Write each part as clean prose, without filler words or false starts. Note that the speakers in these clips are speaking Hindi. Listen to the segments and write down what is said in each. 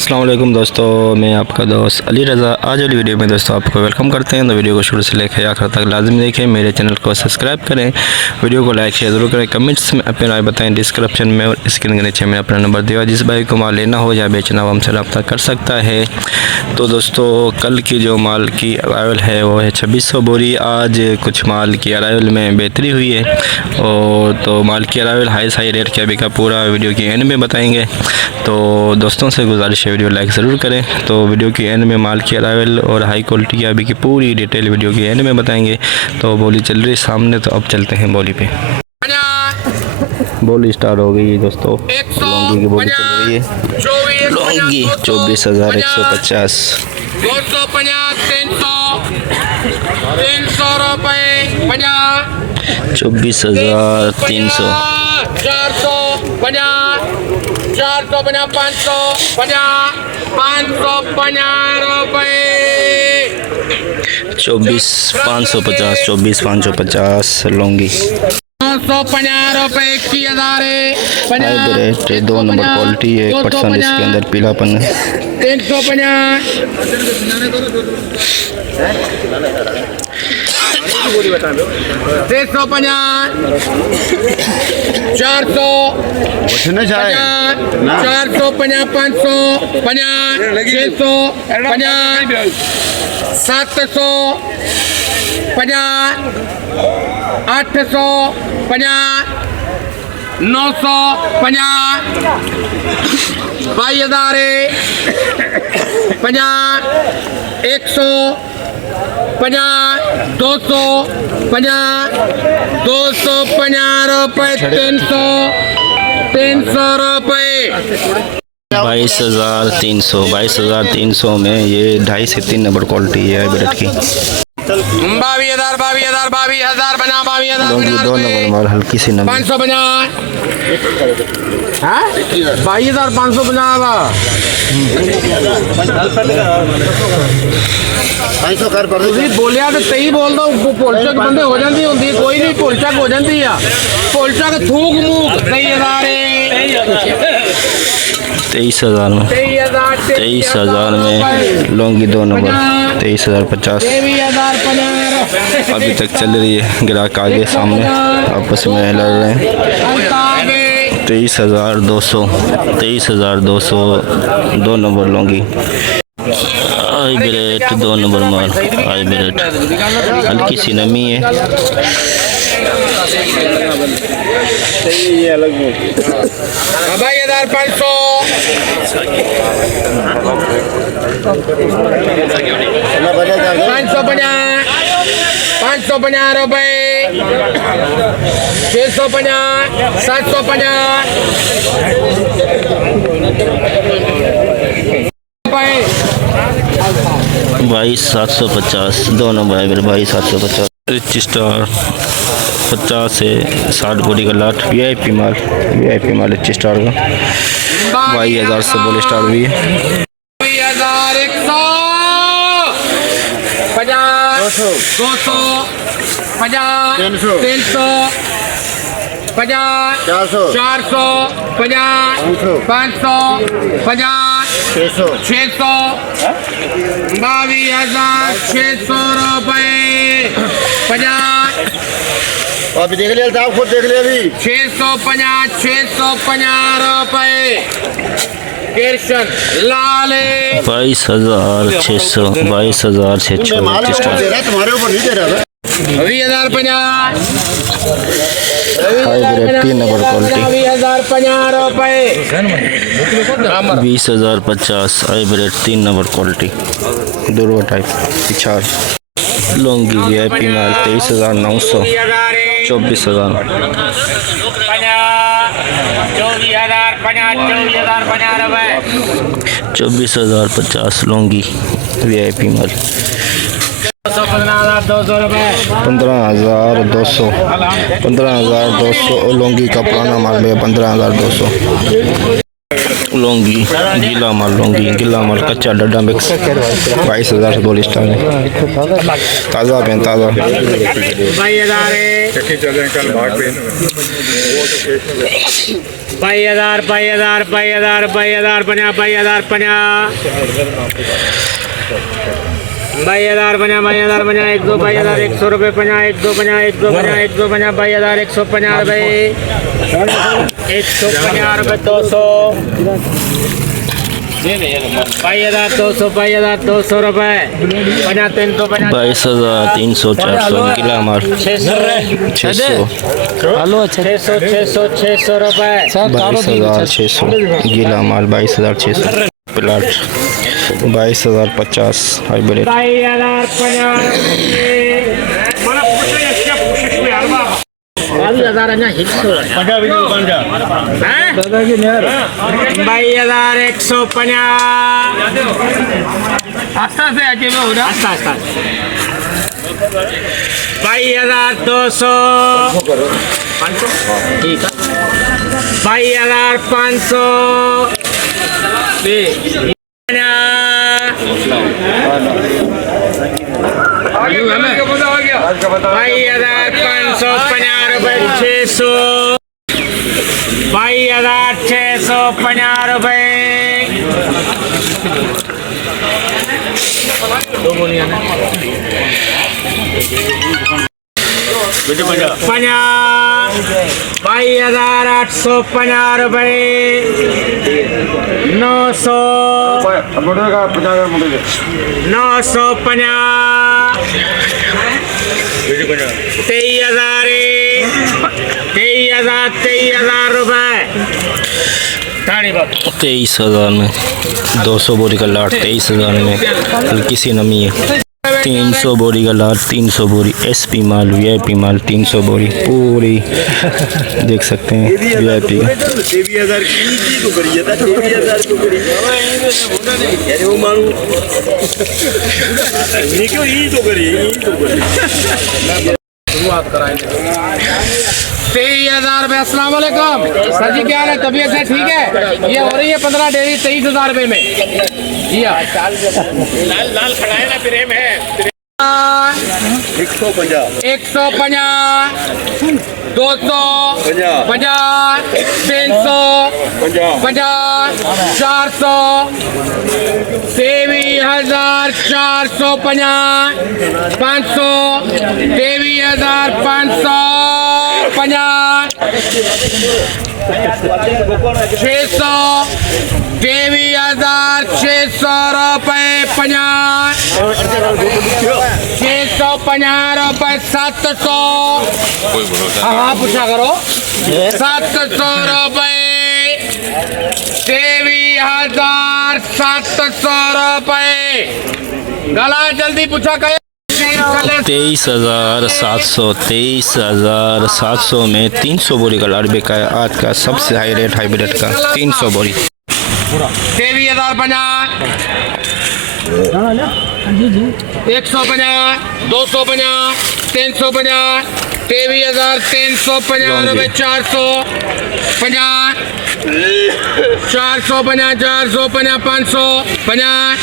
अस्सलाम वालेकुम दोस्तों, मैं आपका दोस्त अली रज़ा। आज वाली वीडियो में दोस्तों आपको वेलकम करते हैं। तो वीडियो को शुरू से लेकर आखिर तक लाजमी देखें। मेरे चैनल को सब्सक्राइब करें, वीडियो को लाइक शेयर ज़रूर करें, कमेंट्स में अपनी राय बताएं। डिस्क्रिप्शन में और स्क्रीन के नीचे मैंने अपना नंबर दिया, जिस भाई को माल लेना हो या बेचना हो हमसे रब्ता कर सकता है। तो दोस्तों कल की जो माल की अराइवल है वो है 2600 बोरी। आज कुछ माल की अराइवल में बेहतरी हुई है और तो माल की अराइवल हाई साई रेट क्या बिका पूरा वीडियो की एंड में बताएंगे। तो दोस्तों से गुजारिश है वीडियो लाइक ज़रूर करें। तो वीडियो की एंड में माल की अराइवल और हाई क्वालिटी की अभी की पूरी डिटेल वीडियो की एंड में बताएंगे। तो बोली चल रही सामने, तो अब चलते हैं बोली पे। बोली स्टार्ट हो गई दोस्तों, लौंगी की बोली चल रही है। लौंगी 24,150, 300 रुपये 24,300, 450, 550 रुपये 24,550, 24,550 लौंगी। 950 रुपये 21,000 रेट 2 नंबर क्वालिटी है, 1% इसके अंदर पीलापन है। 350, 350, 400, 450, 550, 650, 750, 850, 950, 22,000 50, 150, 250, 250 रुपये 300 रुपये 22,300, 22,300 में ये 2.5 से 3 नंबर क्वालिटी है हाइब्रिड की। 22,000 बना 22,000 लौंगी 2 नंबर माल, हल्की सी नमी। 550, 22,550 बोलिया तो सही बोल दो। भुलचक बंदे हो जाती होंगी, कोई नहीं भुलचक हो जाती है। भुलचक थूक मूक 23,000 में, 23,000 में लौंगी 2 नंबर 23,050। अभी तक चल रही है, ग्राहक आगे सामने आपस में लड़ रहे हैं। 23,200, 23,200 2 नंबर लौंगी। हाइब्रिड 2 नंबर माल, हाइब्रिड हल्की सी नमी है। 22,500, 550 रुपये 650, 750 22,750 2 नंबर हाइब्रिड 22,750। रिच स्टार 50 से 60 बोरी का लाट, वीआईपी माल रिच स्टार का 22,000 से बोली स्टार भी है। 200, 50, 300, 50, 400, 50, 550, 600, 22,600 रुपये 50। अभी देख लिया साहब, खुद देख लिया अभी। 650 रुपये कृष्ण लाले 22,600, 22,600 तुम्हारे ऊपर नहीं दे रहा। 20,050, हाइब्रिड 3 नंबर क्वालिटी 20,050 रुपये 20,050 हाइब्रिड 3 नंबर क्वालिटी दुर्वा टाइप पिछाड़। लौंगी वीआईपी माल 23,900, 24,000। 24,050 लौंगी वीआईपी माल। 15,200, 15,200 लौंगी का पुराना माल में 15,200 लौंगी। गीला माल लौंगी, गीला माल कच्चा डड्डा मिक्स 22,000 से 2 लिस्टर में ताज़ा पेन ताज़ा। 22,000 22,000 22,000 22,000 50 22,000 22,000 50 1 2 22,000 100 रुपये 50 1 2 50 1 2 50 1 2 50 22,000 150 रुपये 150 रुपये 200 22,200 22,200 रुपये 50 350 22,300 400 गिला माल 600 600 रुपये 22,600 गिला माल 22,600 प्लाट 22,050 हाइब्रिड 22,650 रुपये 22,850 रुपये 900 23,000 रुपये 23,000 में 200 बोरी का लाट 23,000 में हल्की सी नमी है 300 बोरी का लाट 300 बोरी एसपी माल वीआईपी माल 300 बोरी पूरी देख सकते हैं वीआईपी शुरुआत कराएंगे 23,000 रुपये। अस्सलाम वालेकुम सर जी, क्या हाल है? तबीयत है? ठीक है। ये हो रही है 15 डेयरी 23,000 रुपये में। जी हाँ, लाल खड़ा है ना, प्रेम है 150 200 50 300 50 400 23,450 500 23,550 600 23,600 रुपये 50 650 रुपये 700 हाँ पूछा करो 700 रुपये 23,700 रुपये गला जल्दी पूछा करो 23,700 में 300 बोरी का लाट बिका है आज का सबसे हाई रेट हाइब्रिड का 300 बोरी 23,050 150 250 350 23,350 रुपये 450 450 450 550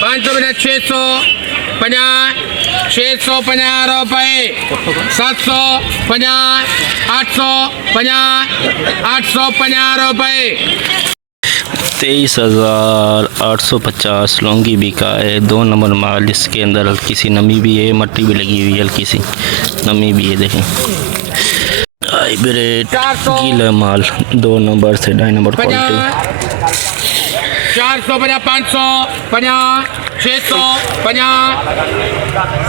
550 650 रुपये 750 850 रुपये 23,850 लौंगी बिका है 2 नंबर माल। इसके अंदर हल्की सी नमी भी है, मट्टी भी लगी हुई है, हल्की सी नमी भी है। देखें हाइब्रिड गीला माल 2 नंबर से 2.5 नंबर क्वालिटी 450 550 650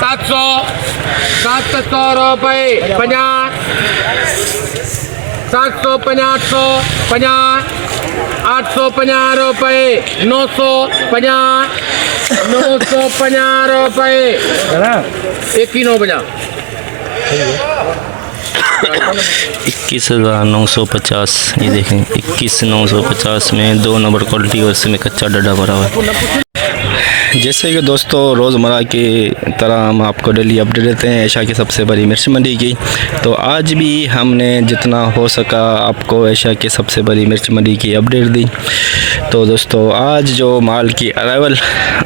700 रुपये 50 750 850 रुपये 950 रुपये 21,950 21,950 ये देखें 21,950 में 2 नंबर क्वालिटी और इसमें कच्चा डड्डा भरा हुआ है। जैसे कि दोस्तों रोज़मर्रा की तरह हम आपको डेली अपडेट देते हैं एशिया की सबसे बड़ी मिर्च मंडी की। तो आज भी हमने जितना हो सका आपको एशिया की सबसे बड़ी मिर्च मंडी की अपडेट दी। तो दोस्तों आज जो माल की अराइवल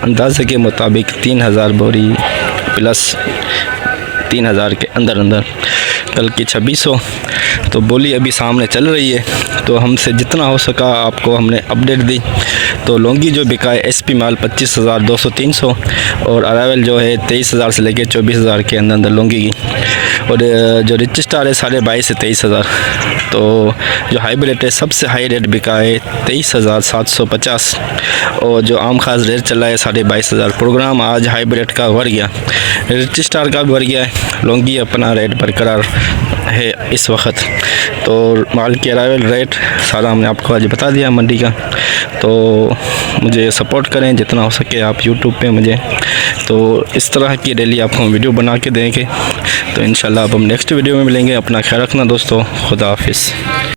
अंदाजे के मुताबिक 3,000 बोरी प्लस 3,000 के अंदर कल की 2600। तो बोली अभी सामने चल रही है, तो हमसे जितना हो सका आपको हमने अपडेट दी। तो लौंगी जो बिका है SP माल 25,200-300 और अरावल जो है 23,000 से लेकर 24,000 के अंदर अंदर लौंगी की। और जो रिच स्टार है 22,500 से 23,000। तो जो हाइब्रिड है सबसे हाई रेट बिका है 23,750 और जो आम खास रेट चला है 22,500। प्रोग्राम आज हाइब्रिड का बढ़ गया, रिच स्टार का भी बढ़ गया है, लौंगी अपना रेट बरकरार है इस वक्त। तो माल की अरावल रेट सारा हमने आपको आज बता दिया मंडी का। तो मुझे सपोर्ट करें जितना हो सके आप यूट्यूब पे मुझे। तो इस तरह की डेली आपको हम वीडियो बना के देंगे। तो इंशाल्लाह अब हम नेक्स्ट वीडियो में मिलेंगे। अपना ख्याल रखना दोस्तों, खुदा हाफिज़।